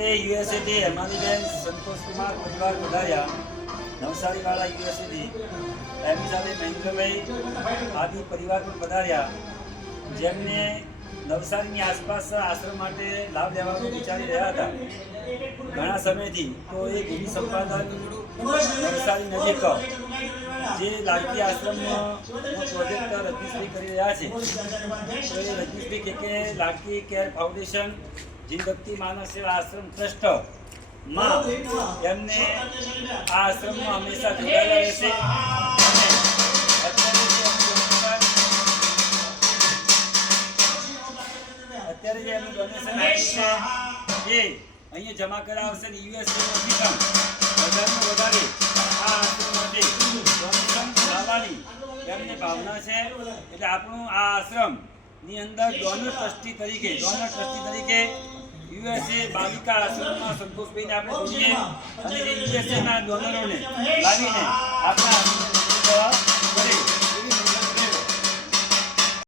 યુએસએથી હેમાલીબેન સંતોષકુમાર પરિવાર પધાર્યા નવસારીવાળા યુએસએથી એમની સાથે મહેન્દ્રભાઈ આદિ પરિવાર પણ પધાર્યા જેમને નવસારીની આસપાસ આશ્રમ માટે લાભ લેવાનું વિચારી રહ્યા હતા ઘણા સમયથી. તો એ ભૂમિ સંપાદન નવસારી નજીક જે લાડકી આશ્રમનો પ્રોજેક્ટ રજનીશભાઈ કરી રહ્યા છે. તો એ રજનીશભાઈ કે લાડકી કેર ફાઉન્ડેશન જીનભક્તિ માનવ સેવા આશ્રમ ટ્રસ્ટ માં એમને આ આશ્રમમાં હંમેશા જોડાયેલા રહેશે. અત્યારે જે એમનું ડોનેશન આપ્યું છે એ અહીંયા જમા કરાવશે ને યુએસએથી પણ વધારેમાં વધારે આ આશ્રમ માટે ડોનેશન લાવવાની એમને ભાવના છે. એટલે આપણું આ આશ્રમની અંદર ડોનર ટ્રસ્ટી તરીકે યુએસએ બાલિકા આશ્રમમાં સંતોષભાઈને આપણે જોઈએ અને એ યુએસએના ડોનરોને લાવીને આપણા